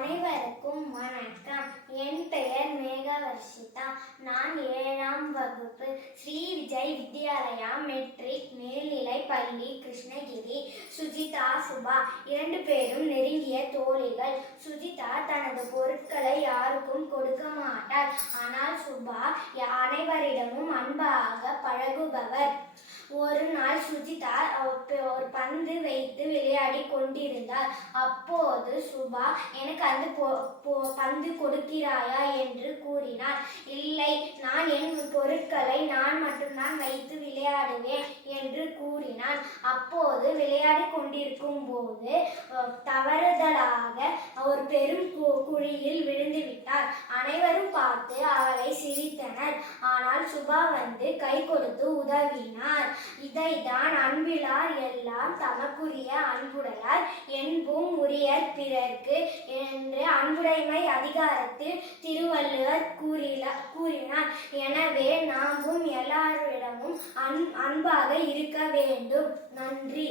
அனைவருக்கும் வணக்கம். என் பெயர் மேகவர்ஷிதா. நான் 7ஆம் வகுப்பு ஸ்ரீ விஜய் வித்யாலயா மெட்ரிக் மேல்நிலை பள்ளி கிருஷ்ணகிரி. சுஜிதா, சுபா 2 பேரும் நெருங்கிய தோழிகள். சுஜிதா தனது பொருட்களை யாருக்கும் கொடுக்க மாட்டார். ஆனால் சுபா அனைவரிடமும் அன்பாக பழகுபவர். ஒரு நாள் சுஜிதா ஒரு பந்து வைத்து விளையாடி கொண்டிருந்தார். அப்போது சுபா, எனக்கு அந்த பந்து கொடுக்கிறாயா என்று கூறினார். இல்லை, நான் என் பொருட்களை நான் மட்டும்தான் வைத்து விளையாடுவேன் என்று கூறினான். அப்போது விளையாடி கொண்டிருக்கும் போது தவறுதலாக ஒரு பெரும் குழியில் விழுந்து விட்டார். அனைவரும் பார்த்து அவரை சிரித்தனர். ஆனால் சுபா கை கொடுத்து உதவினார். இதைத்தான் அன்பிலார் எல்லாம் தமக்குரிய அன்புடையார் என்பும் உரியர் பிறர்க்கு என்று அன்புடைமை அதிகாரத்தில் திருவள்ளுவர் கூறினார். எனவே நாமும் எல்லாரிடமும் அன்பாக இருக்க வேண்டும். நன்றி.